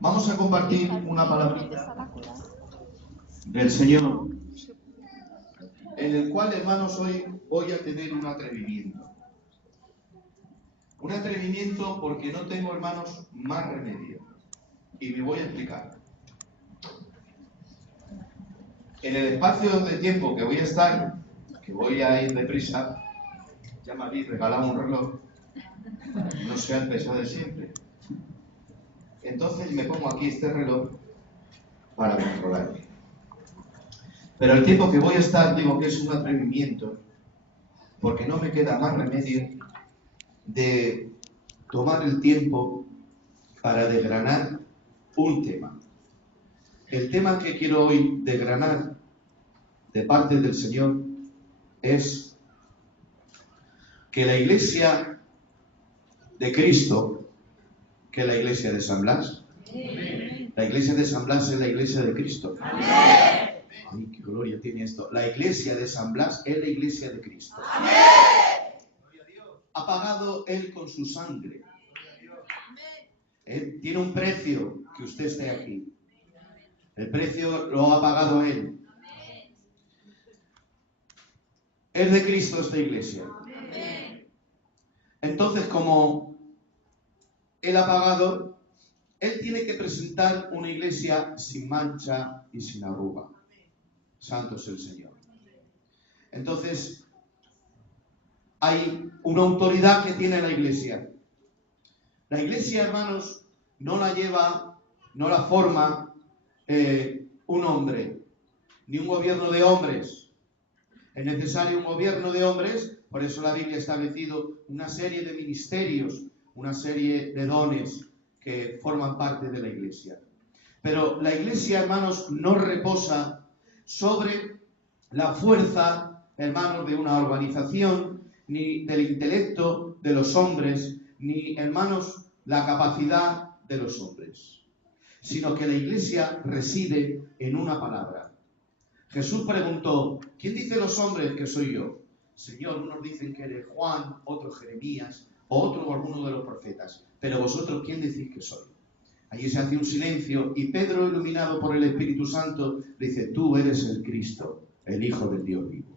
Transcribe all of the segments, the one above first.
Vamos a compartir una palabrita del Señor, en el cual, hermanos, hoy voy a tener un atrevimiento. Un atrevimiento porque no tengo, hermanos, más remedio. Y me voy a explicar. En el espacio de tiempo que voy a estar, que voy a ir deprisa, ya me habéis regalado un reloj, no sea el peso de siempre. Entonces me pongo aquí este reloj para controlarme. Pero el tiempo que voy a estar, digo que es un atrevimiento, porque no me queda más remedio de tomar el tiempo para desgranar un tema. El tema que quiero hoy desgranar de parte del Señor es que la iglesia de Cristo, que es la iglesia de San Blas, la iglesia de San Blas es la iglesia de Cristo. Ay, qué gloria tiene esto. La iglesia de San Blas es la iglesia de Cristo. Ha pagado Él con su sangre. Tiene un precio que usted esté aquí. El precio lo ha pagado Él. Es de Cristo esta iglesia. Entonces, como Él ha pagado, Él tiene que presentar una iglesia sin mancha y sin arruga. Santo es el Señor. Entonces, hay una autoridad que tiene la iglesia. La iglesia, hermanos, no la lleva, no la forma un hombre, ni un gobierno de hombres. Es necesario un gobierno de hombres, por eso la Biblia ha establecido una serie de ministerios, una serie de dones que forman parte de la iglesia. Pero la iglesia, hermanos, no reposa sobre la fuerza, hermanos, de una organización, ni del intelecto de los hombres, ni, hermanos, la capacidad de los hombres, sino que la iglesia reside en una palabra. Jesús preguntó: ¿quién dicen los hombres que soy yo? Señor, unos dicen que eres Juan, otros Jeremías, o otro o alguno de los profetas. Pero vosotros, ¿quién decís que soy? Allí se hace un silencio y Pedro, iluminado por el Espíritu Santo, dice: tú eres el Cristo, el Hijo del Dios vivo.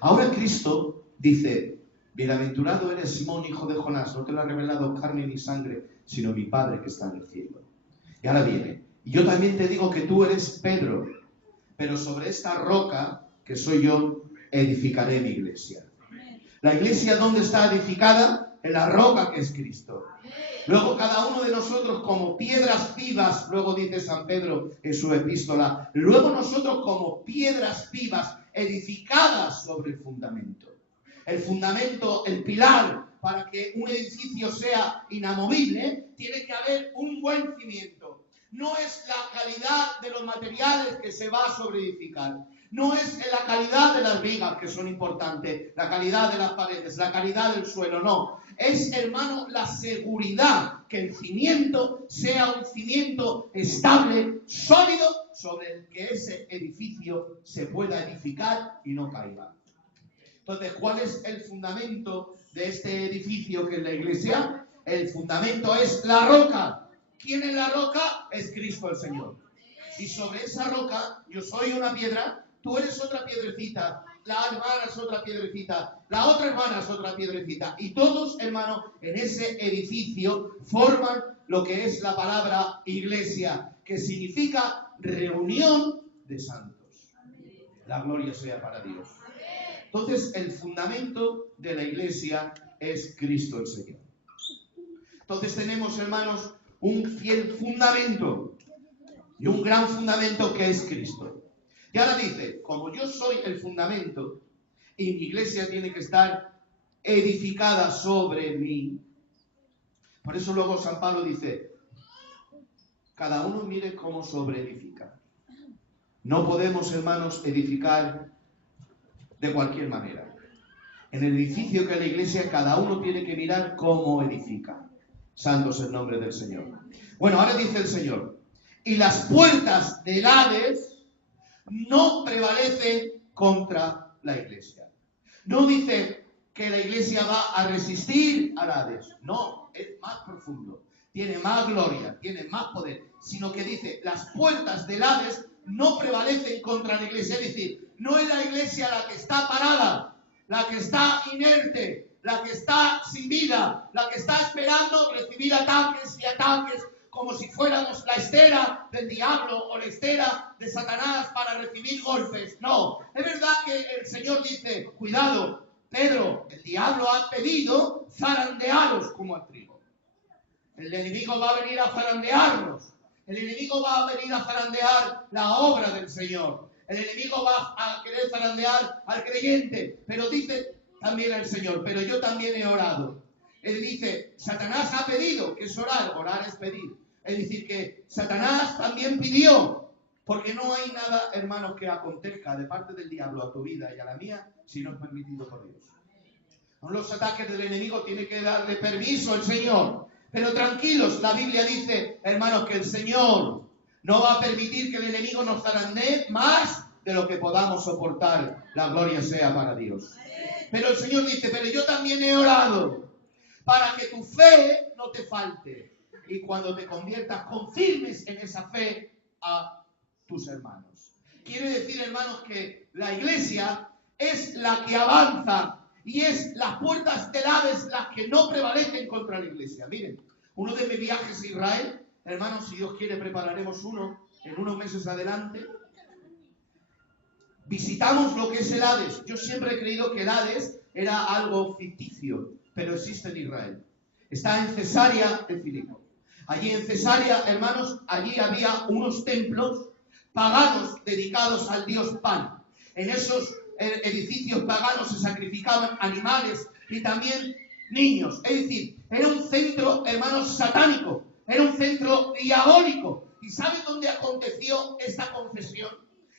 Ahora Cristo dice: bienaventurado eres Simón, hijo de Jonás, no te lo ha revelado carne ni sangre, sino mi Padre que está en el cielo. Y ahora viene: y yo también te digo que tú eres Pedro, pero sobre esta roca que soy yo, edificaré mi iglesia. La iglesia, ¿dónde está edificada? En la roca que es Cristo. Luego cada uno de nosotros como piedras vivas, luego dice San Pedro en su epístola, luego nosotros como piedras vivas edificadas sobre el fundamento. El fundamento, el pilar, para que un edificio sea inamovible, tiene que haber un buen cimiento. No es la calidad de los materiales que se va a sobreedificar. No es la calidad de las vigas, que son importantes, la calidad de las paredes, la calidad del suelo, no. Es, hermano, la seguridad que el cimiento sea un cimiento estable, sólido, sobre el que ese edificio se pueda edificar y no caiga. Entonces, ¿cuál es el fundamento de este edificio que es la iglesia? El fundamento es la roca. ¿Quién es la roca? Es Cristo el Señor. Y sobre esa roca, yo soy una piedra, tú eres otra piedrecita, la hermana es otra piedrecita, la otra hermana es otra piedrecita. Y todos, hermanos, en ese edificio forman lo que es la palabra iglesia, que significa reunión de santos. La gloria sea para Dios. Entonces, el fundamento de la iglesia es Cristo el Señor. Entonces tenemos, hermanos, un fiel fundamento y un gran fundamento que es Cristo. Y ahora dice: como yo soy el fundamento y mi iglesia tiene que estar edificada sobre mí. Por eso luego San Pablo dice: cada uno mire cómo sobreedifica. No podemos, hermanos, edificar de cualquier manera. En el edificio que es la iglesia, cada uno tiene que mirar cómo edifica. Santo es el nombre del Señor. Bueno, ahora dice el Señor: y las puertas del Hades no prevalecen contra la iglesia. No dice que la iglesia va a resistir al Hades. No, es más profundo. tiene más gloria, tiene más poder, sino que dice, las puertas del Hades no prevalecen contra la iglesia. Es decir, no es la iglesia la que está parada, la que está inerte, la que está sin vida, la que está esperando recibir ataques y ataques, como si fuéramos la estera del diablo o la estera de Satanás para recibir golpes. No, es verdad que el Señor dice, cuidado, Pedro, el diablo ha pedido zarandearos como al trigo. El enemigo va a venir a zarandearnos. El enemigo va a venir a zarandear la obra del Señor. El enemigo va a querer zarandear al creyente. Pero dice también el Señor, pero yo también he orado. Él dice, Satanás ha pedido, que es orar, orar es pedir. Es decir, que Satanás también pidió, porque no hay nada, hermanos, que acontezca de parte del diablo a tu vida y a la mía, si no es permitido por Dios. Con los ataques del enemigo tiene que darle permiso el Señor. Pero tranquilos, la Biblia dice, hermanos, que el Señor no va a permitir que el enemigo nos zarandee más de lo que podamos soportar. La gloria sea para Dios. Pero el Señor dice, pero yo también he orado para que tu fe no te falte. Y cuando te conviertas, confirmes en esa fe a tus hermanos. Quiere decir, hermanos, que la iglesia es la que avanza y es las puertas del Hades las que no prevalecen contra la iglesia. Miren, uno de mis viajes a Israel, hermanos, si Dios quiere prepararemos uno en unos meses adelante. Visitamos lo que es el Hades. Yo siempre he creído que el Hades era algo ficticio, pero existe en Israel. Está en Cesarea de Filipo. Allí en Cesarea, hermanos, allí había unos templos paganos dedicados al dios Pan. En esos edificios paganos se sacrificaban animales y también niños. Es decir, era un centro, hermanos, satánico. Era un centro diabólico. ¿Y saben dónde aconteció esta confesión?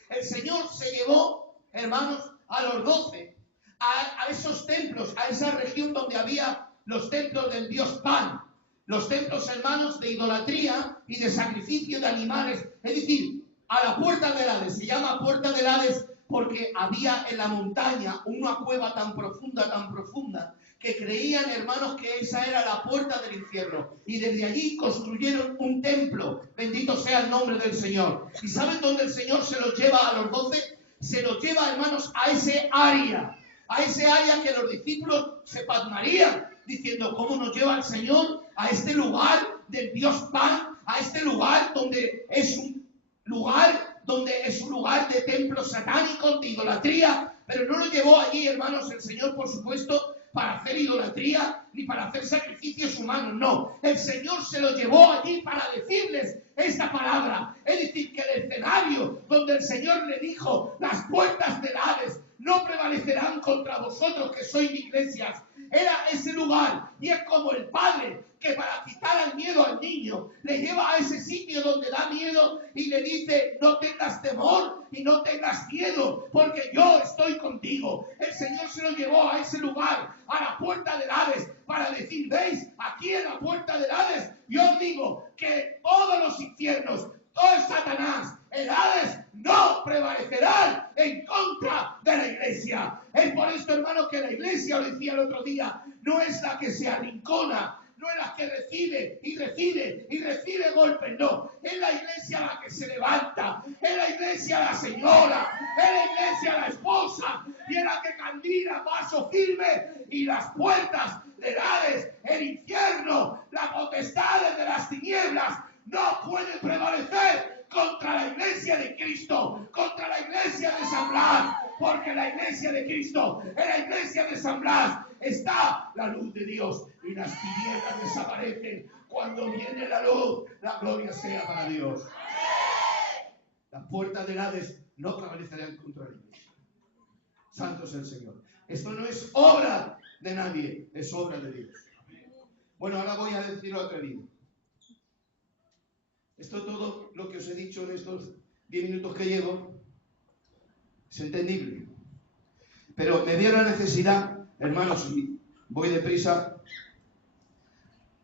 El Señor se llevó, hermanos, a los 12 a esos templos, a esa región donde había los templos del dios Pan. Los templos, hermanos, de idolatría y de sacrificio de animales. Es decir, a la puerta del Hades. Se llama puerta del Hades porque había en la montaña una cueva tan profunda, que creían, hermanos, que esa era la puerta del infierno. Y desde allí construyeron un templo. Bendito sea el nombre del Señor. ¿Y saben dónde el Señor se los lleva a los 12? Se los lleva, hermanos, a ese área. A ese área que los discípulos se pasmarían, diciendo, ¿cómo nos lleva el Señor a este lugar del Dios Pan? A este lugar donde es un lugar de templos satánicos, de idolatría. Pero no lo llevó allí, hermanos, el Señor, por supuesto, para hacer idolatría ni para hacer sacrificios humanos. No, el Señor se lo llevó allí para decirles esta palabra. Es decir, que el escenario donde el Señor le dijo, las puertas del Hades no prevalecerán contra vosotros que sois mi iglesia, era ese lugar. Y es como el padre que para quitar el miedo al niño le lleva a ese sitio donde da miedo y le dice, no tengas temor y no tengas miedo, porque yo estoy contigo. El Señor se lo llevó a ese lugar, a la puerta del Hades, para decir, veis, aquí en la puerta del Hades, yo os digo que todos los infiernos, todo es Satanás, el Hades no prevalecerán en contra de la iglesia. Es por esto, hermano, que la iglesia, lo decía el otro día, no es la que se arrincona, no es la que recibe golpes, no. Es la iglesia la que se levanta, es la iglesia la señora, es la iglesia la esposa, y es la que camina paso firme, y las puertas del Hades, el infierno, las potestades de las tinieblas, no pueden prevalecer contra la iglesia de Cristo, contra la iglesia de San Blas, porque la iglesia de Cristo, en la iglesia de San Blas, está la luz de Dios y las tinieblas desaparecen. Cuando viene la luz, la gloria sea para Dios. Las puertas del Hades no prevalecerán contra la iglesia. Santo es el Señor. Esto no es obra de nadie, es obra de Dios. Bueno, ahora voy a decir lo atrevido. Esto todo lo que os he dicho en estos 10 minutos que llevo es entendible. Pero me dio la necesidad, hermanos, y voy deprisa,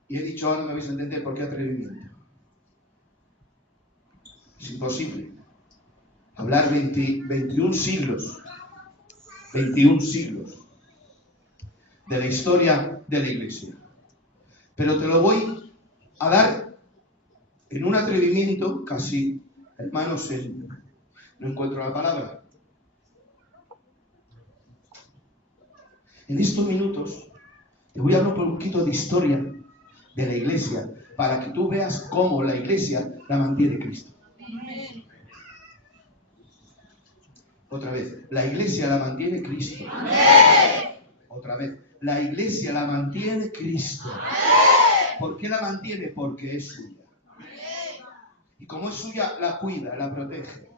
y he dicho, ahora me vais a entender por qué atrevimiento. Es imposible hablar 21 siglos de la historia de la iglesia. Pero te lo voy a dar en un atrevimiento casi, hermanos, no encuentro la palabra. En estos minutos te voy a hablar un poquito de historia de la iglesia, para que tú veas cómo la iglesia la mantiene Cristo. Otra vez, la iglesia la mantiene Cristo. Otra vez, la iglesia la mantiene Cristo. ¿Por qué la mantiene? Porque es suya. Y como es suya, la cuida, la protege.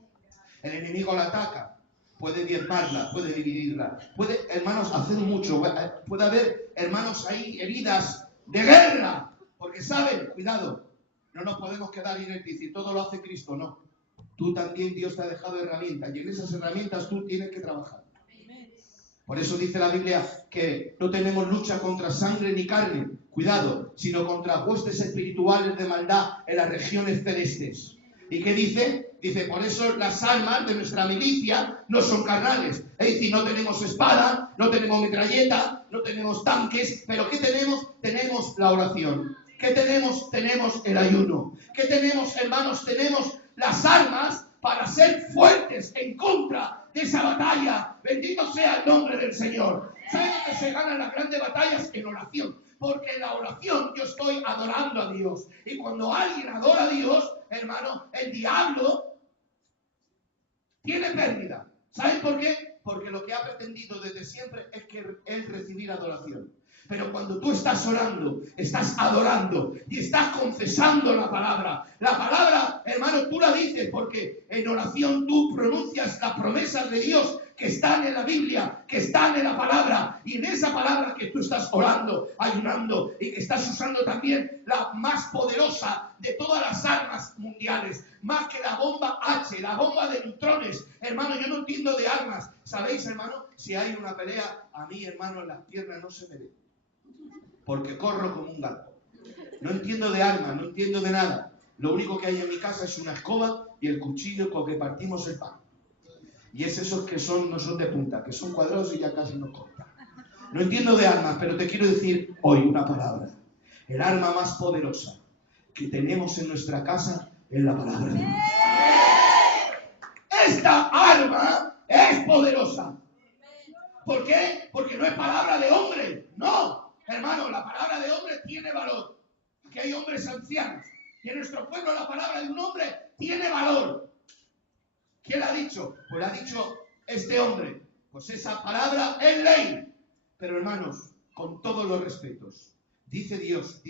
El enemigo la ataca, puede diezmarla, puede dividirla, puede, hermanos, hacer mucho. Puede haber, hermanos, ahí heridas de guerra, porque saben, cuidado, no nos podemos quedar inertes y decir, todo lo hace Cristo, no. Tú también, Dios te ha dejado herramientas, y en esas herramientas tú tienes que trabajar. Por eso dice la Biblia que no tenemos lucha contra sangre ni carne, cuidado, sino contra huestes espirituales de maldad en las regiones celestes. ¿Y qué dice? Dice, por eso las armas de nuestra milicia no son carnales. Es decir, no tenemos espada, no tenemos metralleta, no tenemos tanques, pero ¿qué tenemos? Tenemos la oración. ¿Qué tenemos? Tenemos el ayuno. ¿Qué tenemos, hermanos? Tenemos las armas para ser fuertes en contra de esa batalla. Bendito sea el nombre del Señor. ¿Saben que se ganan las grandes batallas? En oración. Porque en la oración yo estoy adorando a Dios. Y cuando alguien adora a Dios, hermano, el diablo tiene pérdida. ¿Saben por qué? Porque lo que ha pretendido desde siempre es que él recibir adoración. Pero cuando tú estás orando, estás adorando y estás confesando la palabra, hermano, tú la dices porque en oración tú pronuncias las promesas de Dios que están en la Biblia, que están en la palabra, y en esa palabra que tú estás orando, ayunando y que estás usando también la más poderosa de todas las armas mundiales, más que la bomba H, la bomba de neutrones. Hermano, yo no entiendo de armas. ¿Sabéis, hermano? Si hay una pelea, a mí, hermano, en las piernas no se me ve, porque corro como un gato. No entiendo de armas, no entiendo de nada. Lo único que hay en mi casa es una escoba y el cuchillo con que partimos el pan. Y es esos que no son de punta, que son cuadrados y ya casi no cortan. No entiendo de armas, pero te quiero decir hoy una palabra. El arma más poderosa que tenemos en nuestra casa es la palabra de Dios. Esta arma es poderosa. ¿Por qué? Porque no es palabra de hombre, no. Hermano, la palabra de hombre tiene valor. Aquí hay hombres ancianos. Y en nuestro pueblo la palabra de un hombre tiene valor. ¿Quién la ha dicho? Pues la ha dicho este hombre. Pues esa palabra es ley. Pero hermanos, con todos los respetos, dice Dios,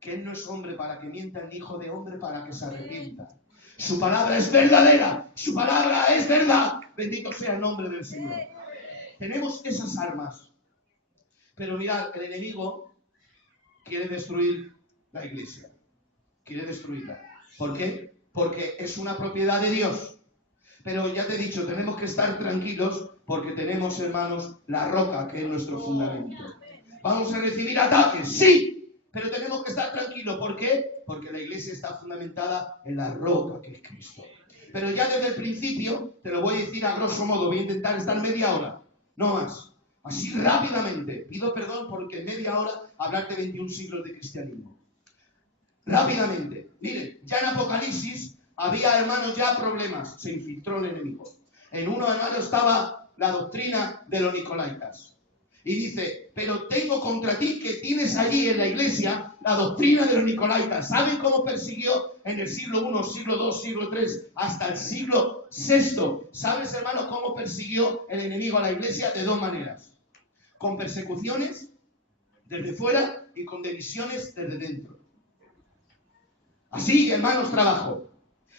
que Él no es hombre para que mienta, ni hijo de hombre para que se arrepienta. Su palabra es verdadera. Su palabra es verdad. Bendito sea el nombre del Señor. Tenemos esas armas. Pero mirad, el enemigo quiere destruir la iglesia. Quiere destruirla. ¿Por qué? Porque es una propiedad de Dios. Pero ya te he dicho, tenemos que estar tranquilos porque tenemos, hermanos, la roca, que es nuestro fundamento. ¿Vamos a recibir ataques? Sí, pero tenemos que estar tranquilos. ¿Por qué? Porque la iglesia está fundamentada en la roca, que es Cristo. Pero ya desde el principio, te lo voy a decir a grosso modo, voy a intentar estar media hora, no más. Así rápidamente, pido perdón porque en media hora hablarte de 21 siglos de cristianismo. Rápidamente, miren, ya en Apocalipsis había, hermanos, ya problemas, se infiltró el enemigo. En uno, hermanos, estaba la doctrina de los nicolaitas. Y dice, pero tengo contra ti que tienes allí en la iglesia la doctrina de los nicolaitas. ¿Saben cómo persiguió en el siglo I, siglo II, siglo III, hasta el siglo VI? ¿Sabes, hermanos, cómo persiguió el enemigo a la iglesia? De dos maneras. Con persecuciones desde fuera y con divisiones desde dentro. Así, hermanos, trabajó.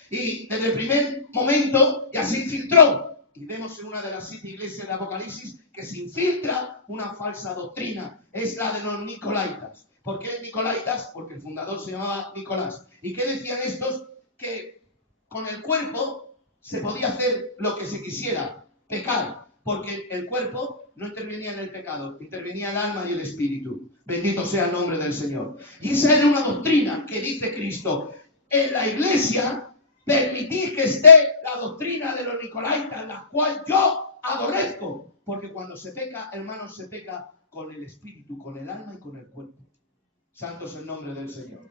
Y desde el primer momento ya se infiltró. Y vemos en una de las 7 iglesias de Apocalipsis que se infiltra una falsa doctrina. Es la de los nicolaitas. ¿Por qué nicolaitas? Porque el fundador se llamaba Nicolás. ¿Y qué decían estos? Que con el cuerpo se podía hacer lo que se quisiera, pecar. Porque el cuerpo no intervenía en el pecado, intervenía el alma y el espíritu. Bendito sea el nombre del Señor. Y esa era una doctrina que dice Cristo. En la iglesia permitid que esté la doctrina de los nicolaitas, la cual yo aborrezco. Porque cuando se peca, hermanos, se peca con el espíritu, con el alma y con el cuerpo. Santo es el nombre del Señor.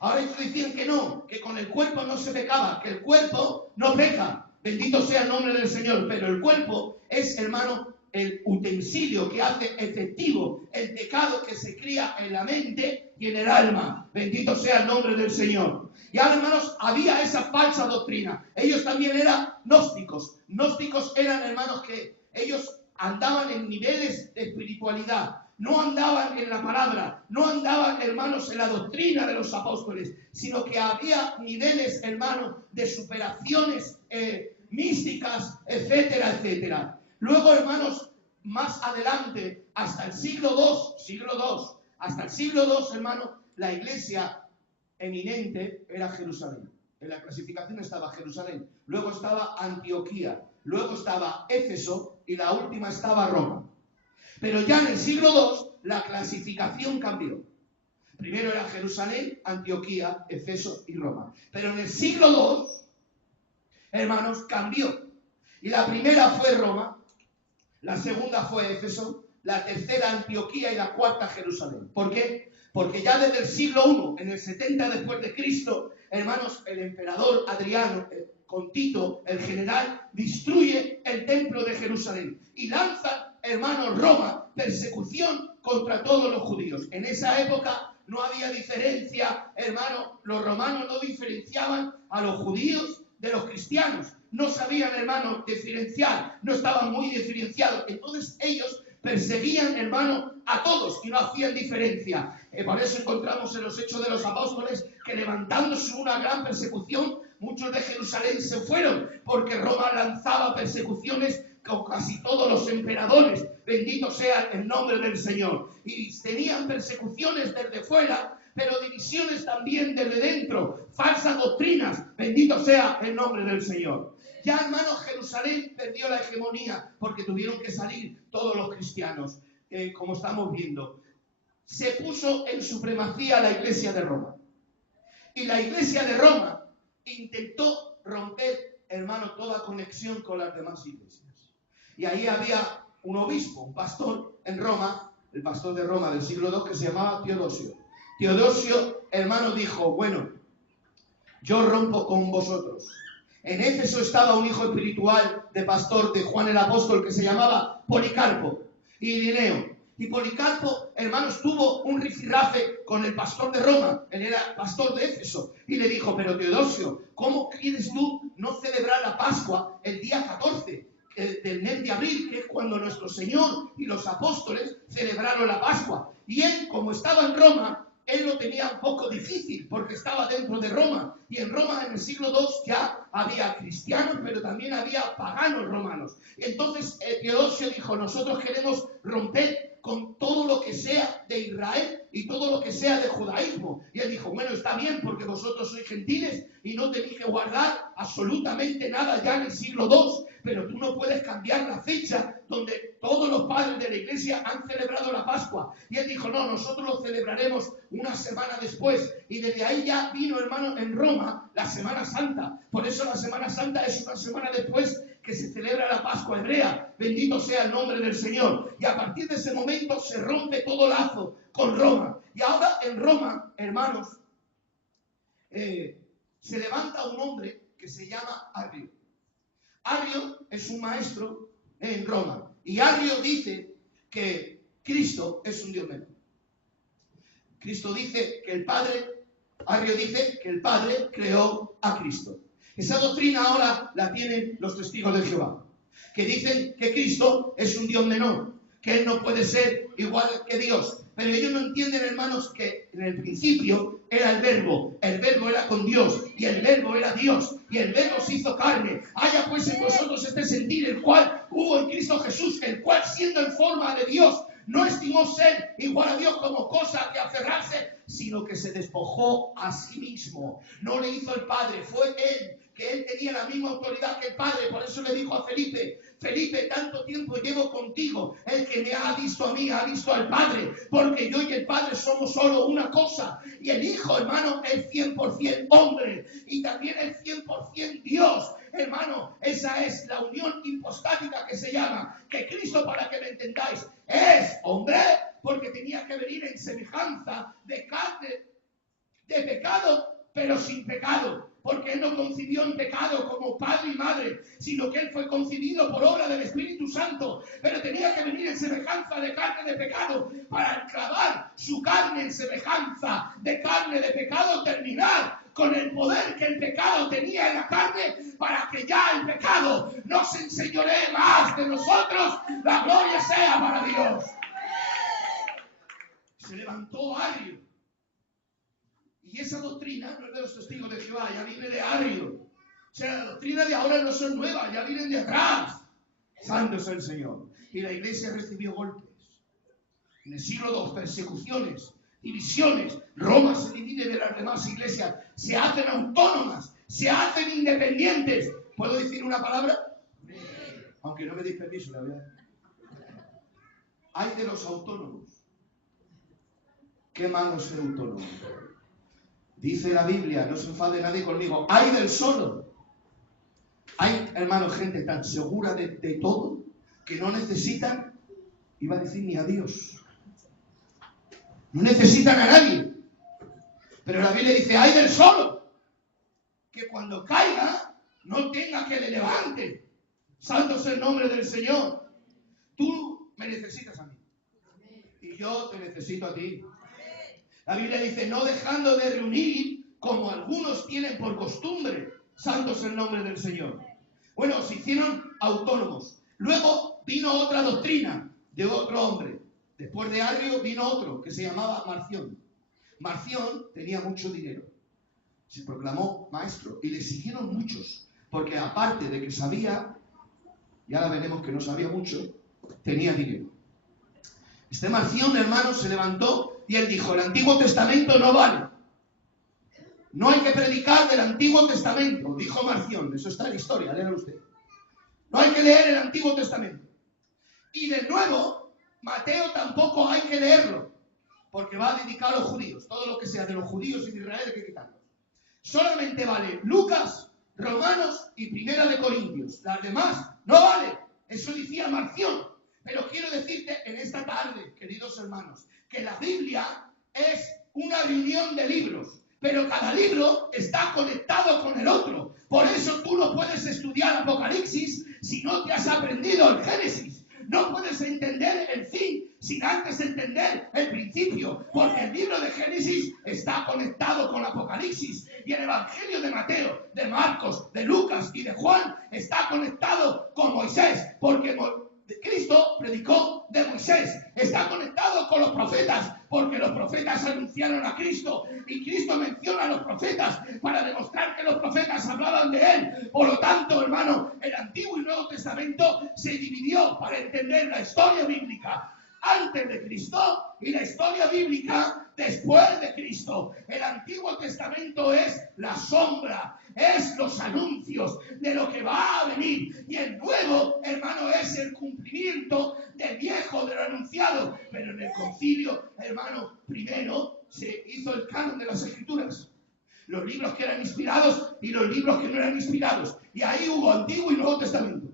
Ahora ellos decían que no, que con el cuerpo no se pecaba, que el cuerpo no peca. Bendito sea el nombre del Señor. Pero el cuerpo es, hermano, el utensilio que hace efectivo el pecado que se cría en la mente y en el alma. Bendito sea el nombre del Señor. Y ahora, hermanos, había esa falsa doctrina. Ellos también eran gnósticos. Gnósticos eran, hermanos, que ellos andaban en niveles de espiritualidad. No andaban en la palabra, no andaban, hermanos, en la doctrina de los apóstoles, sino que había niveles, hermanos, de superaciones místicas, etcétera, etcétera. Luego, hermanos, más adelante, hasta el siglo II, hasta el siglo II, hermanos, la iglesia eminente era Jerusalén. En la clasificación estaba Jerusalén, luego estaba Antioquía, luego estaba Éfeso y la última estaba Roma. Pero ya en el siglo II la clasificación cambió. Primero era Jerusalén, Antioquía, Éfeso y Roma. Pero en el siglo II, hermanos, cambió. Y la primera fue Roma, la segunda fue Éfeso, la tercera Antioquía y la cuarta Jerusalén. ¿Por qué? Porque ya desde el siglo I, en el 70 después de Cristo, hermanos, el emperador Adriano, con Tito, el general, destruye el templo de Jerusalén y lanza, hermanos, Roma, persecución contra todos los judíos. En esa época no había diferencia, hermanos, los romanos no diferenciaban a los judíos de los cristianos. No sabían, hermanos, diferenciar, no estaban muy diferenciados. Entonces ellos perseguían, hermano, a todos y no hacían diferencia. Por eso encontramos en los Hechos de los Apóstoles que levantándose una gran persecución, muchos de Jerusalén se fueron, porque Roma lanzaba persecuciones con casi todos los emperadores. Bendito sea el nombre del Señor. Y tenían persecuciones desde fuera, pero divisiones también desde dentro, falsas doctrinas. Bendito sea el nombre del Señor. Ya, hermanos, Jerusalén perdió la hegemonía porque tuvieron que salir todos los cristianos, como estamos viendo. Se puso en supremacía la iglesia de Roma. Y la iglesia de Roma intentó romper, hermano, toda conexión con las demás iglesias. Y ahí había un obispo, un pastor en Roma, el pastor de Roma del siglo II, que se llamaba Teodosio. Teodosio, hermano, dijo, bueno, yo rompo con vosotros. En Éfeso estaba un hijo espiritual de pastor de Juan el Apóstol que se llamaba Policarpo y Ireneo. Y Policarpo, hermanos, tuvo un rifirrafe con el pastor de Roma. Él era pastor de Éfeso. Y le dijo, pero Teodosio, ¿cómo quieres tú no celebrar la Pascua el día 14 del mes de abril, que es cuando nuestro Señor y los apóstoles celebraron la Pascua? Y él, como estaba en Roma, él lo tenía un poco difícil porque estaba dentro de Roma. Y en Roma, en el siglo II, ya había cristianos, pero también había paganos romanos. Y entonces Teodosio dijo, nosotros queremos romper con todo lo que sea de Israel y todo lo que sea de judaísmo. Y él dijo, bueno, está bien, porque vosotros sois gentiles y no tenéis que guardar absolutamente nada ya en el siglo II, pero tú no puedes cambiar la fecha donde todos los padres de la iglesia han celebrado la Pascua. Y él dijo, no, nosotros lo celebraremos una semana después. Y desde ahí ya vino, hermano, en Roma la Semana Santa. Por eso la Semana Santa es una semana después que se celebra la Pascua hebrea. Bendito sea el nombre del Señor. Y a partir de ese momento se rompe todo lazo con Roma. Y ahora en Roma, hermanos, se levanta un hombre que se llama Arrio. Arrio es un maestro en Roma. Y Arrio dice que Cristo es un Dios menor. Cristo dice que el Padre, Arrio dice que el Padre creó a Cristo. Esa doctrina ahora la tienen los testigos de Jehová, que dicen que Cristo es un Dios menor, que Él no puede ser igual que Dios. Pero ellos no entienden, hermanos, que en el principio era el verbo era con Dios, y el verbo era Dios, y el verbo se hizo carne. Haya pues en vosotros este sentir, el cual hubo en Cristo Jesús, el cual siendo en forma de Dios, no estimó ser igual a Dios como cosa que aferrarse, sino que se despojó a sí mismo. No le hizo el Padre, fue Él, que Él tenía la misma autoridad que el Padre. Por eso le dijo a Felipe, Felipe, tanto tiempo llevo contigo, el que me ha visto a mí ha visto al Padre, porque yo y el Padre somos solo una cosa. Y el Hijo, hermano, es 100% hombre y también es 100% Dios. Hermano, esa es la unión hipostática que se llama, que Cristo, para que me entendáis, es hombre, porque tenía que venir en semejanza de carne de pecado, pero sin pecado. Porque Él no concibió en pecado como padre y madre, sino que Él fue concebido por obra del Espíritu Santo, pero tenía que venir en semejanza de carne de pecado para clavar su carne en semejanza de carne de pecado, terminar con el poder que el pecado tenía en la carne, para que ya el pecado no se enseñoree más de nosotros. La gloria sea para Dios. Se levantó Arrio. Y esa doctrina no es de los testigos de Jehová, ya viene de Arrio. O sea, la doctrina de ahora no son nuevas, ya vienen de atrás. Santo es el Señor. Y la iglesia recibió golpes. En el siglo II, persecuciones, divisiones. Roma se divide de las demás iglesias. Se hacen autónomas, se hacen independientes. ¿Puedo decir una palabra? Aunque no me deis permiso, la verdad. Hay de los autónomos. Qué malo es ser autónomo. Dice la Biblia, no se enfade nadie conmigo, hay del solo. Hay, hermanos, gente tan segura de todo que no necesitan, iba a decir, ni a Dios. No necesitan a nadie. Pero la Biblia dice, hay del solo, que cuando caiga no tenga que le levante. Santo es el nombre del Señor. Tú me necesitas a mí. Y yo te necesito a ti. La Biblia dice, no dejando de reunir como algunos tienen por costumbre. Santo es el nombre del Señor. Bueno, se hicieron autónomos. Luego vino otra doctrina de otro hombre. Después de Arrio vino otro que se llamaba Marción. Marción tenía mucho dinero. Se proclamó maestro y le siguieron muchos. Porque aparte de que sabía, y ahora veremos que no sabía mucho, tenía dinero. Este Marción, hermano, se levantó y él dijo, el Antiguo Testamento no vale. No hay que predicar del Antiguo Testamento, dijo Marción. Eso está en la historia, léalo usted. No hay que leer el Antiguo Testamento. Y de nuevo, Mateo tampoco hay que leerlo, porque va dedicado a los judíos. Todo lo que sea de los judíos y de Israel hay que quitarlo. Solamente vale Lucas, Romanos y Primera de Corintios. Las demás no vale. Eso decía Marción. Pero quiero decirte en esta tarde, queridos hermanos, que la Biblia es una reunión de libros, pero cada libro está conectado con el otro. Por eso tú no puedes estudiar Apocalipsis si no te has aprendido el Génesis. No puedes entender el fin sin antes entender el principio, porque el libro de Génesis está conectado con Apocalipsis, y el Evangelio de Mateo, de Marcos, de Lucas y de Juan está conectado con Moisés, porque Cristo predicó de Moisés. Está conectado con los profetas, porque los profetas anunciaron a Cristo, y Cristo menciona a los profetas para demostrar que los profetas hablaban de Él. Por lo tanto, hermano, el Antiguo y Nuevo Testamento se dividió para entender la historia bíblica antes de Cristo y la historia bíblica después de Cristo. El Antiguo Testamento es la sombra, es los anuncios de lo que va a venir, y el Nuevo, hermano, es el cumplimiento del viejo, de lo anunciado. Pero en el concilio, hermano, primero se hizo el canon de las Escrituras, los libros que eran inspirados y los libros que no eran inspirados, y ahí hubo Antiguo y Nuevo Testamento.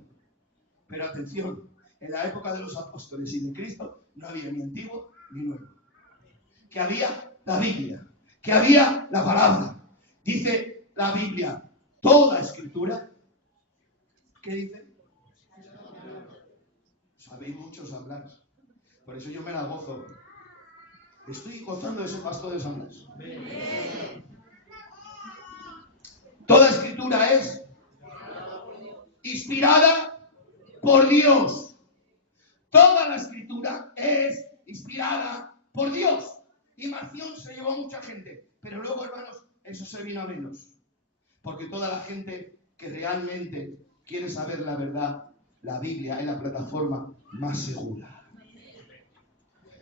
Pero atención, en la época de los apóstoles y de Cristo no había ni Antiguo ni Nuevo. Que había la Biblia, que había la palabra. Dice la Biblia, toda Escritura, ¿qué dice? Sabéis muchos hablar. Por eso yo me la gozo. Estoy gozando de ser pastor de San Blas. Toda Escritura es inspirada por Dios. Toda la Escritura es inspirada por Dios. Y Marción se llevó a mucha gente. Pero luego, hermanos, eso se vino a menos. Porque toda la gente que realmente quiere saber la verdad, la Biblia es la plataforma más segura.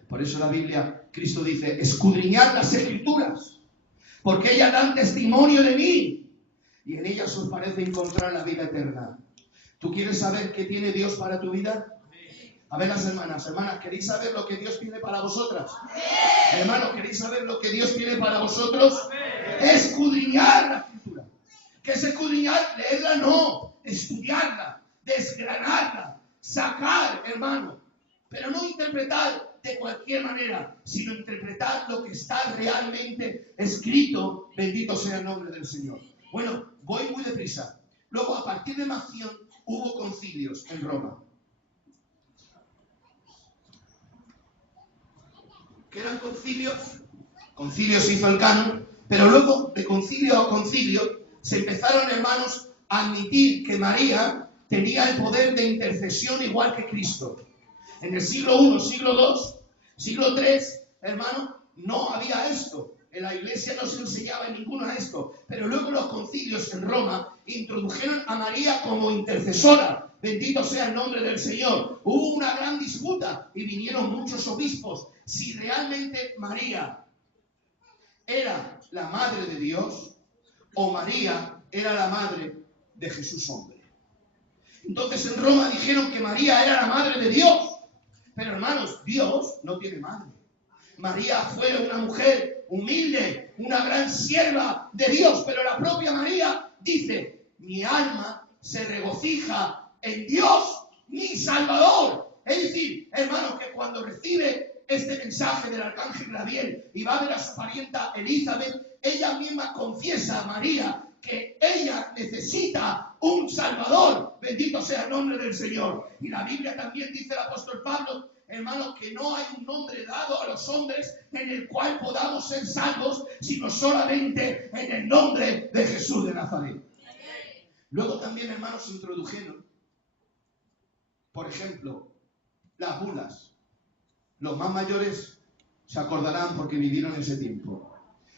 Por eso la Biblia, Cristo dice, escudriñad las Escrituras, porque ellas dan testimonio de mí, y en ellas os parece encontrar la vida eterna. ¿Tú quieres saber qué tiene Dios para tu vida? A ver, las hermanas, ¿queréis saber lo que Dios tiene para vosotras? Hermanos, ¿queréis saber lo que Dios tiene para vosotros? Escudriñar la Escritura. ¿Qué es escudriñar? Leerla no, estudiarla, desgranarla, sacar, hermano. Pero no interpretar de cualquier manera, sino interpretar lo que está realmente escrito. Bendito sea el nombre del Señor. Bueno, voy muy deprisa. Luego, a partir de Marción, hubo concilios en Roma. ¿Qué eran concilios? Concilio se hizo el canon, pero luego, de concilio a concilio, se empezaron, hermanos, a admitir que María tenía el poder de intercesión igual que Cristo. En el siglo I, siglo II, siglo III, hermano, no había esto. En la iglesia no se enseñaba en ninguno esto. Pero luego los concilios en Roma introdujeron a María como intercesora. Bendito sea el nombre del Señor. Hubo una gran disputa y vinieron muchos obispos. Si realmente María era la madre de Dios o María era la madre de Jesús hombre. Entonces en Roma dijeron que María era la madre de Dios. Pero hermanos, Dios no tiene madre. María fue una mujer humilde, una gran sierva de Dios, pero la propia María dice: mi alma se regocija en Dios, mi Salvador. Es decir, hermanos, que cuando recibe este mensaje del arcángel Gabriel y va a ver a su parienta Elizabeth, ella misma confiesa a María que ella necesita un Salvador. Bendito sea el nombre del Señor. Y la Biblia también dice el apóstol Pablo, hermanos, que no hay un nombre dado a los hombres en el cual podamos ser salvos, sino solamente en el nombre de Jesús de Nazaret. Luego también, hermanos, se introdujeron, por ejemplo, las bulas. Los más mayores se acordarán porque vivieron ese tiempo.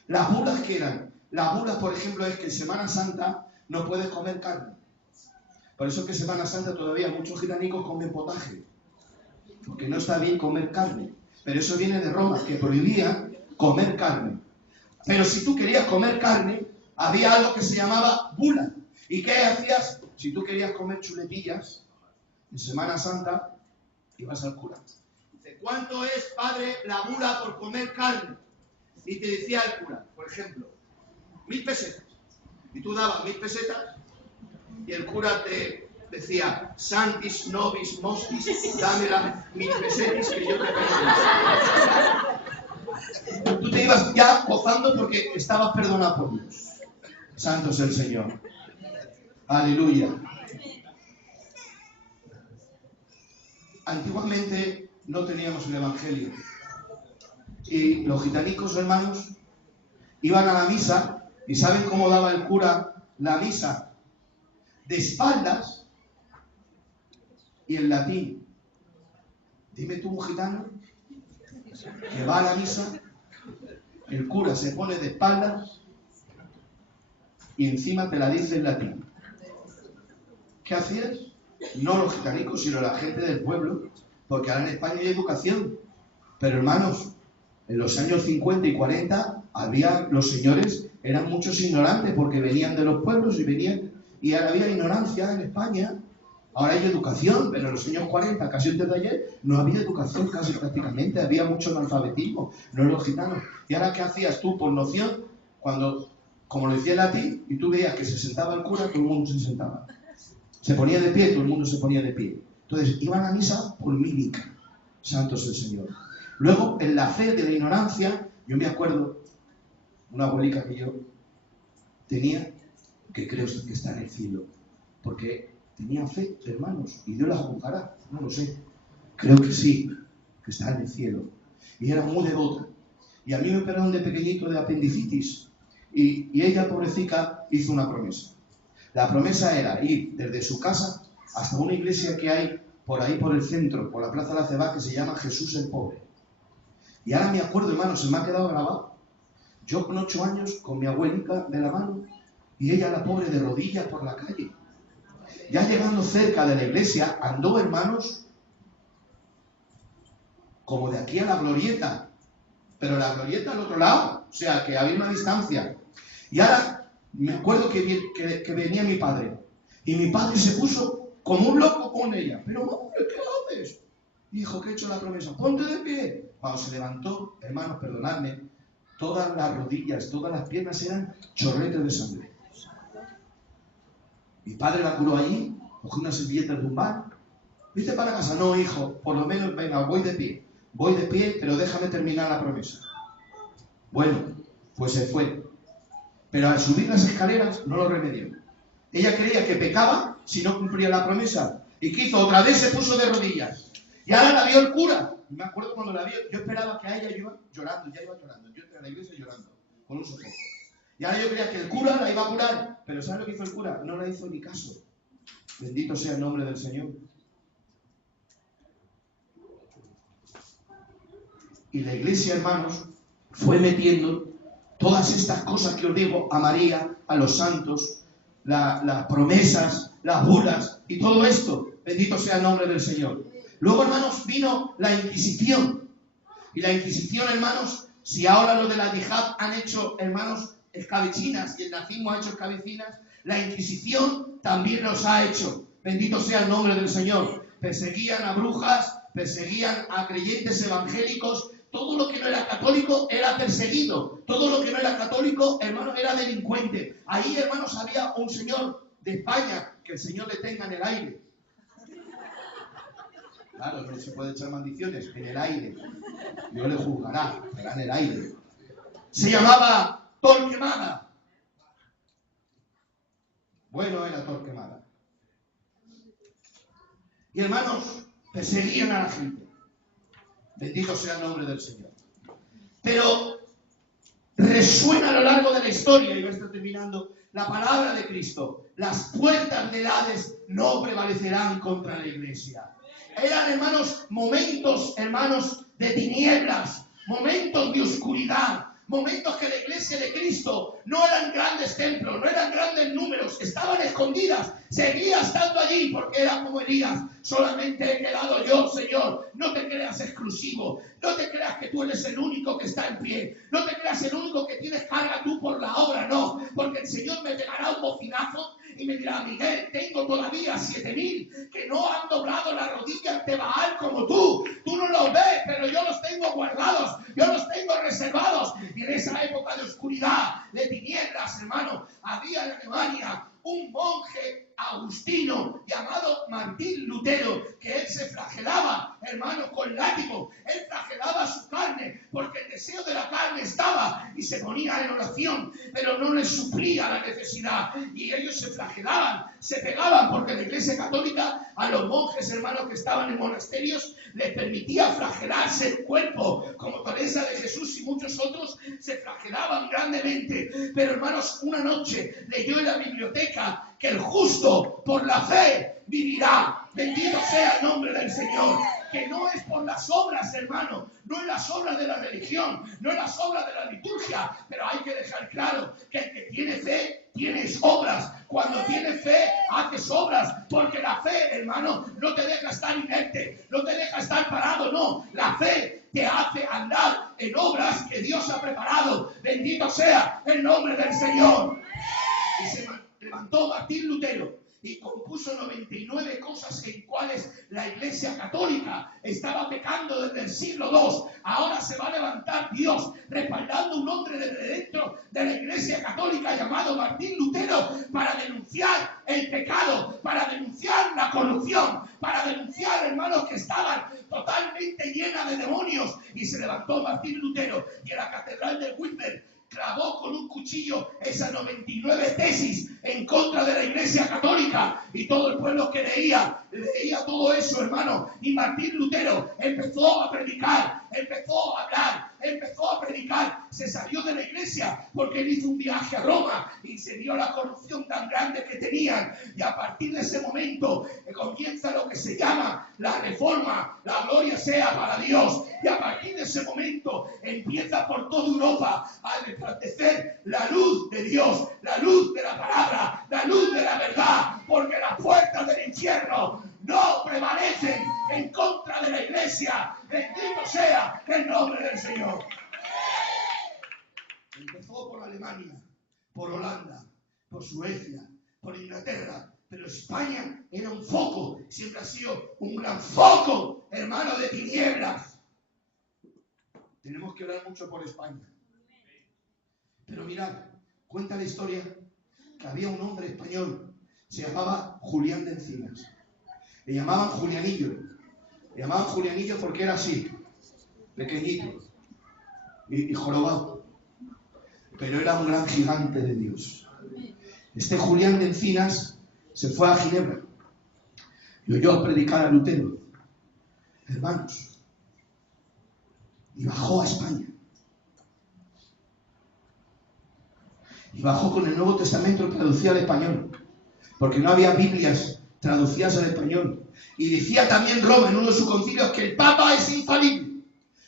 Las bulas, ¿qué eran? Las bulas, por ejemplo, es que en Semana Santa no puedes comer carne. Por eso es que en Semana Santa todavía muchos gitanicos comen potaje. Porque no está bien comer carne. Pero eso viene de Roma, que prohibía comer carne. Pero si tú querías comer carne, había algo que se llamaba bula. ¿Y qué hacías? Si tú querías comer chuletillas, en Semana Santa, ibas al cura. Dice: ¿cuánto es, padre, la bula por comer carne? Y te decía el cura, por ejemplo, 1000 pesetas. Y tú dabas 1000 pesetas y el cura te decía: Santis nobis mostis, dame las 1000 pesetas que yo te perdono. Tú te ibas ya gozando porque estabas perdonado por Dios. Santo es el Señor. Aleluya. Antiguamente no teníamos el Evangelio. Y los gitanicos, hermanos, iban a la misa. ¿Y saben cómo daba el cura la misa? De espaldas y en latín. Dime tú, un gitano que va a la misa, el cura se pone de espaldas y encima te la dice en latín. ¿Qué hacías? No los gitanicos, sino la gente del pueblo, porque ahora en España hay educación. Pero hermanos, en los años 50 y 40 los señores eran muchos ignorantes porque venían de los pueblos y ahora había ignorancia en España. Ahora hay educación, pero en los años 40, casi antes de ayer, no había educación casi prácticamente, había mucho analfabetismo, no los gitanos. ¿Y ahora qué hacías tú por noción? Cuando, como lo decía el latín, y tú veías que se sentaba el cura, todo el mundo se sentaba. Se ponía de pie, todo el mundo se ponía de pie. Entonces, iban a misa por mímica. Santo es el Señor. Luego, en la fe de la ignorancia, yo me acuerdo, una abuelica que yo tenía, que creo que está en el cielo, porque tenía fe, hermanos, y Dios la juzgará, no lo sé. Creo que sí, que está en el cielo. Y era muy devota. Y a mí me operaron de pequeñito de apendicitis. Y ella, pobrecita, hizo una promesa. La promesa era ir desde su casa hasta una iglesia que hay por ahí por el centro, por la Plaza de la Cebá, que se llama Jesús el Pobre. Y ahora me acuerdo, hermano, se me ha quedado grabado. Yo con 8 años, con mi abuelita de la mano, y ella, la pobre, de rodillas por la calle. Ya llegando cerca de la iglesia, andó, hermanos, como de aquí a la glorieta. Pero la glorieta al otro lado, o sea, que había una distancia. Y ahora me acuerdo que venía mi padre. Y mi padre se puso como un loco con ella. Pero, hombre, ¿qué haces? Hijo, que he hecho la promesa. Ponte de pie. Cuando se levantó, hermanos, perdonadme, todas las rodillas, todas las piernas eran chorretes de sangre. Mi padre la curó allí, cogió unas servilletas de un bar. ¿Viste para casa? No, hijo, por lo menos, venga, voy de pie. voy de pie, pero déjame terminar la promesa. Bueno, pues se fue. Pero al subir las escaleras no lo remedió. Ella creía que pecaba si no cumplía la promesa. ¿Y qué hizo? Otra vez se puso de rodillas. Y ahora la vio el cura. Y me acuerdo cuando la vio, yo esperaba que a ella iba llorando, ya iba llorando. Yo entré a la iglesia llorando, con un sofoco. Y ahora yo creía que el cura la iba a curar. Pero ¿sabes lo que hizo el cura? No le hizo ni caso. Bendito sea el nombre del Señor. Y la iglesia, hermanos, fue metiendo todas estas cosas que os digo, a María, a los santos, las promesas, las bulas y todo esto. Bendito sea el nombre del Señor. Luego, hermanos, vino la Inquisición. Y la Inquisición, hermanos, si ahora lo de la yihad han hecho, hermanos, escabecinas y el nazismo ha hecho escabecinas, la Inquisición también los ha hecho. Bendito sea el nombre del Señor. Perseguían a brujas, perseguían a creyentes evangélicos. Todo lo que no era católico era perseguido. Todo lo que no era católico, hermano, era delincuente. Ahí, hermanos, había un señor de España, que el Señor le tenga en el aire. Claro, no se puede echar maldiciones en el aire. Dios le juzgará, será en el aire. Se llamaba Torquemada. Bueno, era Torquemada. Y hermanos, perseguían a la gente. Bendito sea el nombre del Señor. Pero resuena a lo largo de la historia, y va a estar terminando, la palabra de Cristo. Las puertas del Hades no prevalecerán contra la iglesia. Eran, hermanos, momentos, hermanos, de tinieblas, momentos de oscuridad, momentos que la iglesia de Cristo no eran grandes templos, no eran grandes números, estaban escondidas, seguía estando allí porque era como Elías. Solamente he quedado yo, Señor. No te creas exclusivo, no te creas que tú eres el único que está en pie, no te creas el único que tienes carga tú por la obra, no, porque el Señor me pegará un bocinazo y me dirá: Miguel, tengo todavía 7,000 que no han doblado la rodilla ante Baal como tú. Tú no los ves, pero yo los tengo guardados, yo los tengo reservados. Y en esa época de oscuridad, de tinieblas, hermano, había en Alemania un monje agustino llamado Martín Lutero, que él se flagelaba, hermano, con látigo. Él flagelaba su carne porque el deseo de la carne estaba y se ponía en oración, pero no les suplía la necesidad. Y ellos se flagelaban, se pegaban, porque la Iglesia Católica a los monjes, hermanos, que estaban en monasterios les permitía flagelarse el cuerpo, como Teresa de Jesús y muchos otros se flagelaban grandemente. Pero, hermanos, una noche leyó en la biblioteca que el justo por la fe vivirá. Bendito sea el nombre del Señor. Que no es por las obras, hermano, no es las obras de la religión, no es las obras de la liturgia, pero hay que dejar claro que el que tiene fe, tienes obras. Cuando tienes fe, haces obras, porque la fe, hermano, no te deja estar inerte, no te deja estar parado, no. La fe te hace andar en obras que Dios ha preparado. Bendito sea el nombre del Señor. Y se levantó Martín Lutero y compuso 99 cosas en cuales la Iglesia Católica estaba pecando desde el siglo II. Ahora se va a levantar Dios respaldando un hombre desde dentro de la Iglesia Católica llamado Martín Lutero para denunciar el pecado, para denunciar la corrupción, para denunciar, hermanos, que estaban totalmente llenas de demonios. Y se levantó Martín Lutero y en la catedral de Wittenberg clavó con un cuchillo esas 99 tesis en contra de la Iglesia Católica, y todo el pueblo que leía todo eso, hermano. Y Martín Lutero empezó a predicar, empezó a hablar, empezó a predicar. Se salió de la iglesia porque él hizo un viaje a Roma y se vio la corrupción tan grande que tenían, y a partir de ese momento comienza lo que se llama la reforma. La gloria sea para Dios. Y a partir de ese momento empieza por toda Europa a resplandecer la luz de Dios, la luz de la palabra, la luz de la verdad, porque las puertas del infierno no prevalecen en contra de la iglesia. Bendito sea el nombre del Señor. Empezó por Alemania, por Holanda, por Suecia, por Inglaterra, pero España era un foco, siempre ha sido un gran foco, hermano, de tinieblas. Tenemos que orar mucho por España. Pero mirad, cuenta la historia que había un hombre español, se llamaba Julián de Encinas. Le llamaban Julianillo. Le llamaban Julianillo porque era así. pequeñito y jorobado, pero era un gran gigante de Dios. Este Julián de Encinas se fue a Ginebra y oyó predicar a Lutero, hermanos, y bajó a España. Y bajó con el Nuevo Testamento traducido al español, porque no había Biblias traducidas al español. Y decía también Roma en uno de sus concilios que el Papa es infalible.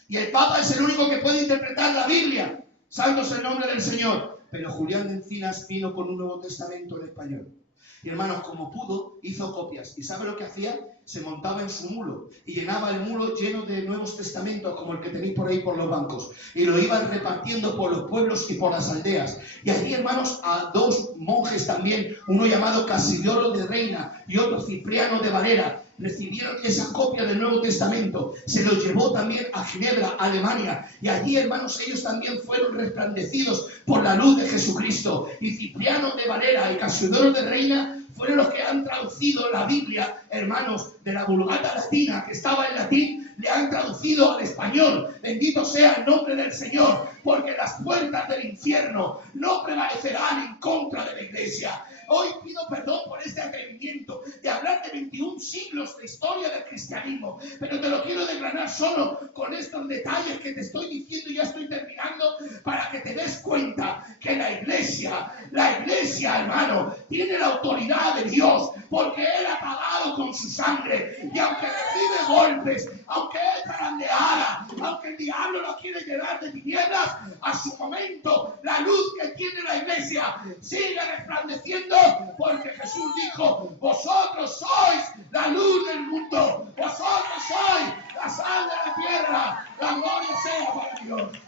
Y el Papa es el único que puede interpretar la Biblia. Santo es el nombre del Señor. Pero Julián de Encinas vino con un Nuevo Testamento en español. Y hermanos, como pudo, hizo copias. ¿Y sabe lo que hacía? Se montaba en su mulo y llenaba el mulo lleno de Nuevos Testamentos, como el que tenéis por ahí por los bancos. Y lo iban repartiendo por los pueblos y por las aldeas. Y allí, hermanos, a dos monjes también, uno llamado Cassiodoro de Reina y otro Cipriano de Varera, recibieron esa copia del Nuevo Testamento. Se lo llevó también a Ginebra, Alemania. Y allí, hermanos, ellos también fueron resplandecidos por la luz de Jesucristo. Y Cipriano de Varera y Cassiodoro de Reina fueron los que han traducido la Biblia, hermanos, de la Vulgata latina, que estaba en latín, le han traducido al español. Bendito sea el nombre del Señor, porque las puertas del infierno no prevalecerán en contra de la iglesia. Hoy pido perdón por este atrevimiento de hablar de 21 siglos de historia del cristianismo, pero te lo quiero desgranar solo con estos detalles que te estoy diciendo y ya estoy terminando, para que te des cuenta que la iglesia, hermano, tiene la autoridad de Dios, porque Él ha pagado con su sangre, y aunque recibe golpes, aunque es zarandeada, aunque el diablo lo quiere llenar de tinieblas, a su momento la luz que tiene la iglesia sigue resplandeciendo, porque Jesús dijo: vosotros sois la luz del mundo, vosotros sois la sal de la tierra. La gloria sea para Dios.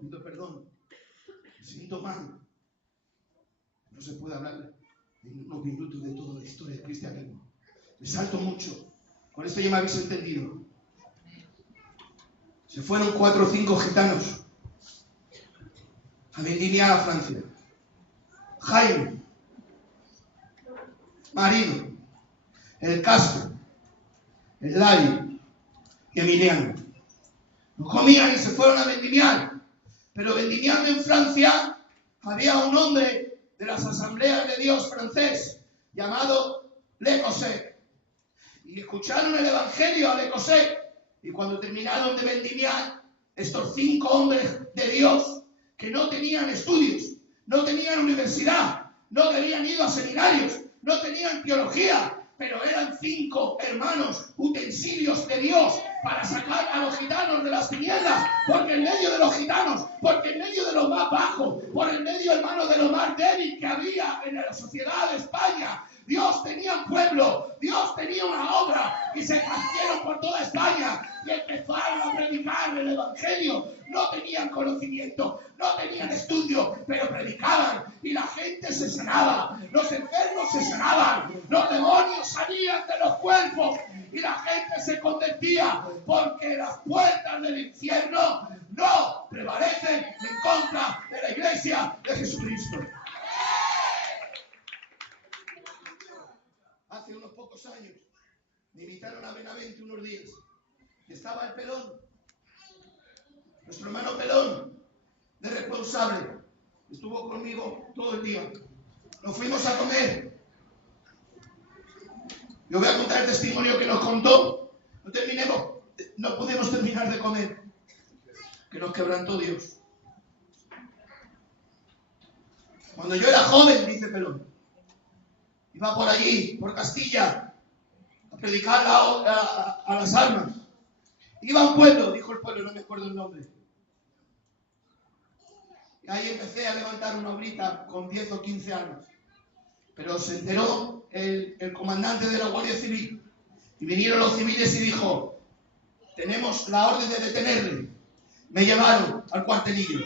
Pido perdón, me siento mal. No se puede hablar en unos minutos de toda la historia del cristianismo. Me salto mucho. Con esto ya me habéis entendido. Se fueron 4 o 5 gitanos a vendimiar a Francia. Jaime, Marino, el Castro, el Lario y Emiliano. No comían y se fueron a vendimiar. Pero vendimiando en Francia había un hombre de las asambleas de Dios francés llamado Le Cosset. Y escucharon el evangelio a Le Cosset. Y cuando terminaron de vendimiar, estos 5 hombres de Dios, que no tenían estudios, no tenían universidad, no habían ido a seminarios, no tenían teología, pero eran 5 hermanos, utensilios de Dios para sacar a los gitanos de las tinieblas, porque en medio de los gitanos, porque en medio de lo más bajo, por el medio, hermano, de lo más débil que había en la sociedad de España, Dios tenía un pueblo, Dios tenía una obra, y se partieron por toda España y empezaron a predicar el evangelio. No tenían conocimiento, no tenían estudio, pero predicaban y la gente se sanaba, los enfermos se sanaban, los demonios salían de los cuerpos y la gente se convertía, porque las puertas del infierno no prevalecen en contra de la iglesia de Jesucristo. Hace unos pocos años me invitaron a Benavente unos días y estaba el Pelón, nuestro hermano Pelón, de responsable. Estuvo conmigo todo el día. Nos fuimos a comer. Yo voy a contar el testimonio que nos contó. No pudimos terminar de comer, que nos quebrantó Dios. Cuando yo era joven, dice Pelón, iba por allí, por Castilla, a predicar a las almas. Iba a un pueblo, dijo el pueblo, no me acuerdo el nombre. Y ahí empecé a levantar una obrita con 10 o 15 años. Pero se enteró el comandante de la Guardia Civil. Y vinieron los civiles y dijo: tenemos la orden de detenerle. Me llevaron al cuartelillo.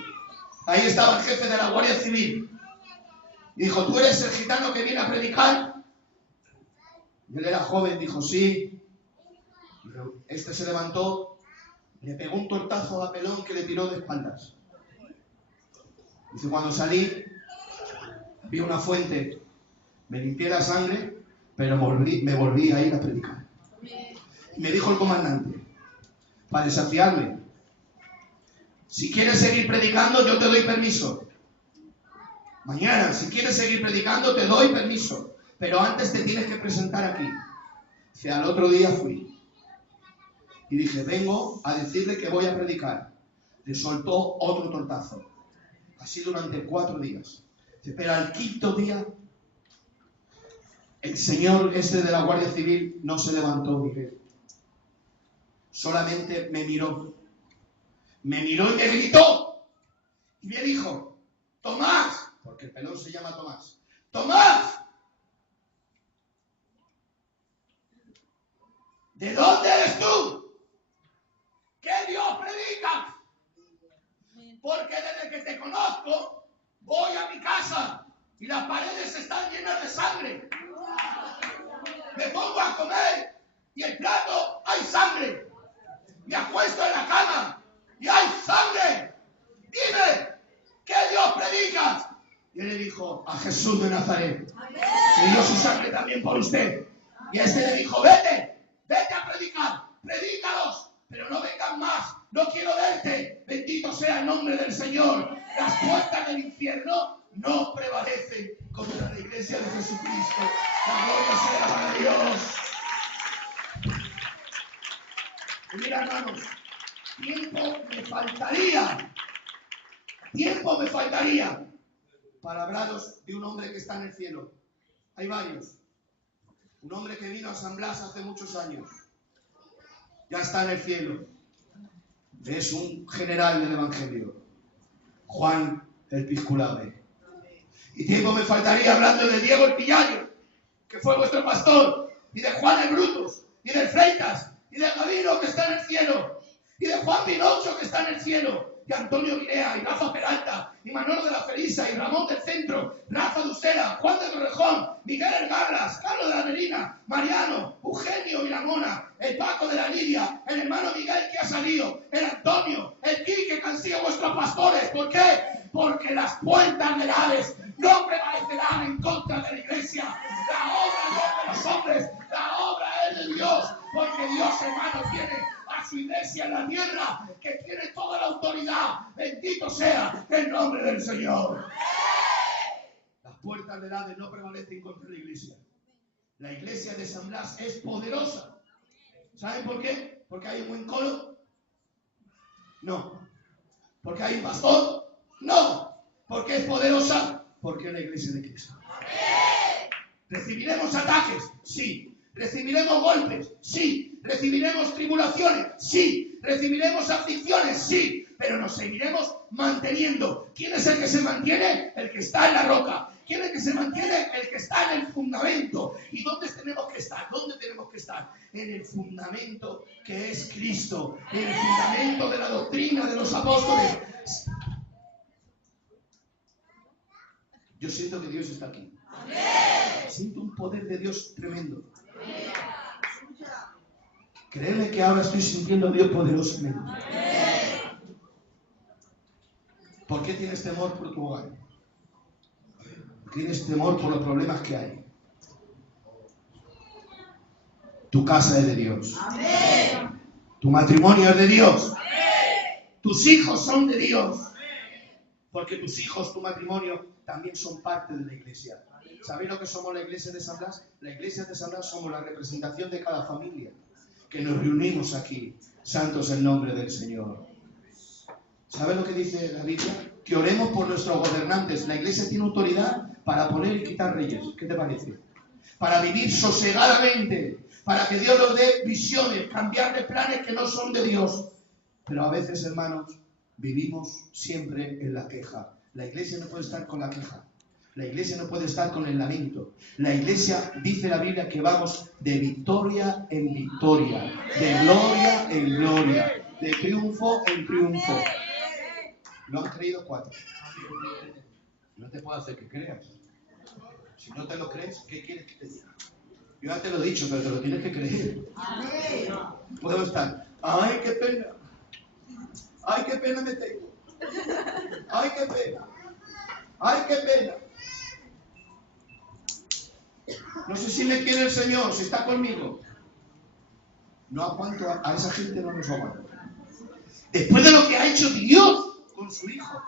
Ahí estaba el jefe de la Guardia Civil. Y dijo: ¿tú eres el gitano que viene a predicar? Y él era joven, dijo: sí. Pero este se levantó, le pegó un tortazo a Pelón que le tiró de espaldas. Dice: cuando salí, vi una fuente, me limpié la sangre, Pero me volví a ir a predicar. Y me dijo el comandante, para desafiarme, si quieres seguir predicando, yo te doy permiso. Mañana, si quieres seguir predicando, te doy permiso. Pero antes te tienes que presentar aquí. O sea, al otro día fui. Y dije, vengo a decirle que voy a predicar. Le soltó otro tortazo. Así durante 4 días. Pero al 5.º día, el señor este de la Guardia Civil no se levantó, Miguel. Solamente me miró. Me miró y me gritó. Y me dijo, Tomás, porque el pelón se llama Tomás. Tomás, ¿de dónde eres tú? ¿Qué Dios predicas? Porque desde que te conozco, voy a mi casa y las paredes están llenas de sangre. Me pongo a comer y el plato hay sangre. Me acuesto en la cama y hay sangre. Dime, ¿qué Dios predicas? Y él le dijo, a Jesús de Nazaret. Y dio su sangre también por usted. Y este le dijo, vete a predicar, predícalos, pero no vengan más, no quiero verte. Bendito sea el nombre del Señor. Las puertas del infierno no prevalecen contra la iglesia de Jesucristo. La gloria sea para Dios. Y mira, hermanos, tiempo me faltaría para hablaros de un hombre que está en el cielo. Hay varios. Un hombre que vino a San Blas hace muchos años. Ya está en el cielo. Es un general del Evangelio. Juan el Pisculave. Y tiempo me faltaría hablando de Diego el Pillayo, que fue vuestro pastor, y de Juan el Brutus, y del Freitas, y de Gavino que está en el cielo, y de Juan Pinocho que está en el cielo, y Antonio Guinea, y Rafa Peralta, y Manolo de la Felisa, y Ramón del Centro, Rafa de Usera, Juan de Torrejón, Miguel El Garras, Carlos de la Merina, Mariano, Eugenio Miramona, el Paco de la Lidia, el hermano Miguel que ha salido, el Antonio, el Quique que han sido vuestros pastores. ¿Por qué? Porque las puertas del Hades no prevalecerán en contra de la iglesia. La obra no es de los hombres, la obra es de Dios, porque Dios, hermano, tiene a su iglesia en la tierra, que tiene toda la autoridad. Bendito sea el nombre del Señor. Las puertas del Hades no prevalecen contra la iglesia. La iglesia de San Blas es poderosa. ¿Saben por qué? ¿Porque hay un buen coro? No. ¿Porque hay un pastor? No. ¿Porque es poderosa? Porque es la iglesia de Cristo. ¿Recibiremos ataques? Sí. ¿Recibiremos golpes? Sí. ¿Recibiremos tribulaciones? Sí. ¿Recibiremos aflicciones? Sí. Pero nos seguiremos manteniendo. ¿Quién es el que se mantiene? El que está en la roca. ¿Quién es el que se mantiene? El que está en el fundamento. ¿Y dónde tenemos que estar? ¿Dónde tenemos que estar? En el fundamento que es Cristo. En el fundamento de la doctrina de los apóstoles. Yo siento que Dios está aquí. Siento un poder de Dios tremendo. Créeme que ahora estoy sintiendo a Dios poderosamente. ¿Por qué tienes temor por tu hogar? Tienes temor por los problemas que hay. Tu casa es de Dios. Tu matrimonio es de Dios. Tus hijos son de Dios. Porque tus hijos, tu matrimonio, también son parte de la iglesia. ¿Sabéis lo que somos la iglesia de San Blas? La iglesia de San Blas somos la representación de cada familia. Que nos reunimos aquí. Santo es el nombre del Señor. ¿Sabes lo que dice la Biblia? Que oremos por nuestros gobernantes. La iglesia tiene autoridad para poner y quitar reyes. ¿Qué te parece? Para vivir sosegadamente. Para que Dios nos dé visiones, cambiar de planes que no son de Dios. Pero a veces, hermanos, vivimos siempre en la queja. La iglesia no puede estar con la queja. La iglesia no puede estar con el lamento. La iglesia, dice la Biblia, que vamos de victoria en victoria, de gloria en gloria, de triunfo en triunfo. ¿Lo han creído 4? No te puedo hacer que creas. Si no te lo crees, ¿qué quieres que te diga? Yo ya te lo he dicho, pero te lo tienes que creer. Podemos estar, ¡ay, qué pena! ¡Ay, qué pena me tengo! ¡Ay, qué pena! ¡Ay, qué pena! No sé si me quiere el Señor, si está conmigo. No aguanto, a esa gente no nos aguanto. Después de lo que ha hecho Dios con su Hijo,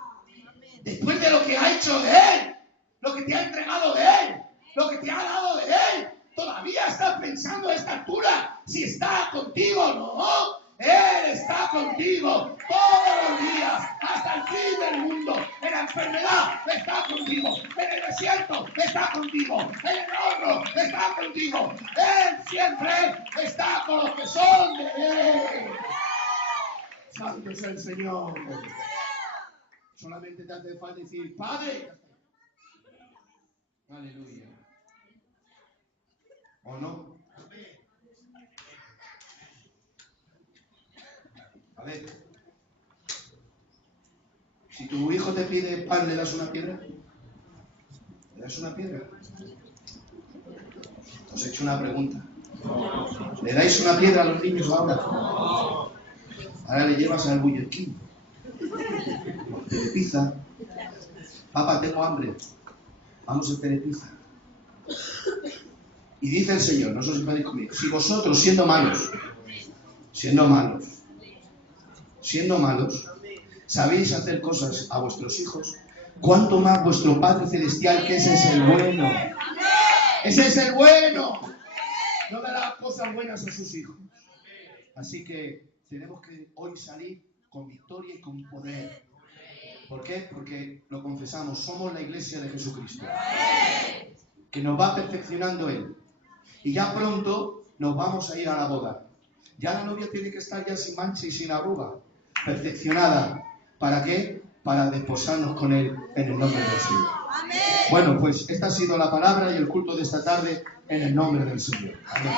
después de lo que ha hecho de Él, lo que te ha entregado de Él, lo que te ha dado de Él, todavía estás pensando a esta altura si está contigo o no. Él está contigo todos los días, hasta el fin del mundo. En la enfermedad está contigo, en el desierto está contigo, en el horno está contigo. Él siempre está con los que son de Él. Santo es el Señor. Solamente te hace falta decir, Padre. Aleluya. ¿O no? A ver, si tu hijo te pide pan, ¿le das una piedra? ¿Le das una piedra? Os he hecho una pregunta. ¿Le dais una piedra a los niños ahora? Ahora le llevas al Burger King. Telepizza. Papá, tengo hambre. Vamos a Telepizza. Y dice el Señor, no sé si podéis conmigo, si vosotros siendo malos, sabéis hacer cosas a vuestros hijos, ¿cuánto más vuestro Padre Celestial, que ese es el bueno? Ese es el bueno. No dará cosas buenas a sus hijos. Así que tenemos que hoy salir con victoria y con poder. ¿Por qué? Porque lo confesamos, somos la iglesia de Jesucristo, que nos va perfeccionando Él. Y ya pronto nos vamos a ir a la boda. Ya la novia tiene que estar ya sin mancha y sin arruga, perfeccionada. ¿Para qué? Para desposarnos con Él en el nombre del Señor. Bueno, pues esta ha sido la palabra y el culto de esta tarde en el nombre del Señor. Amén.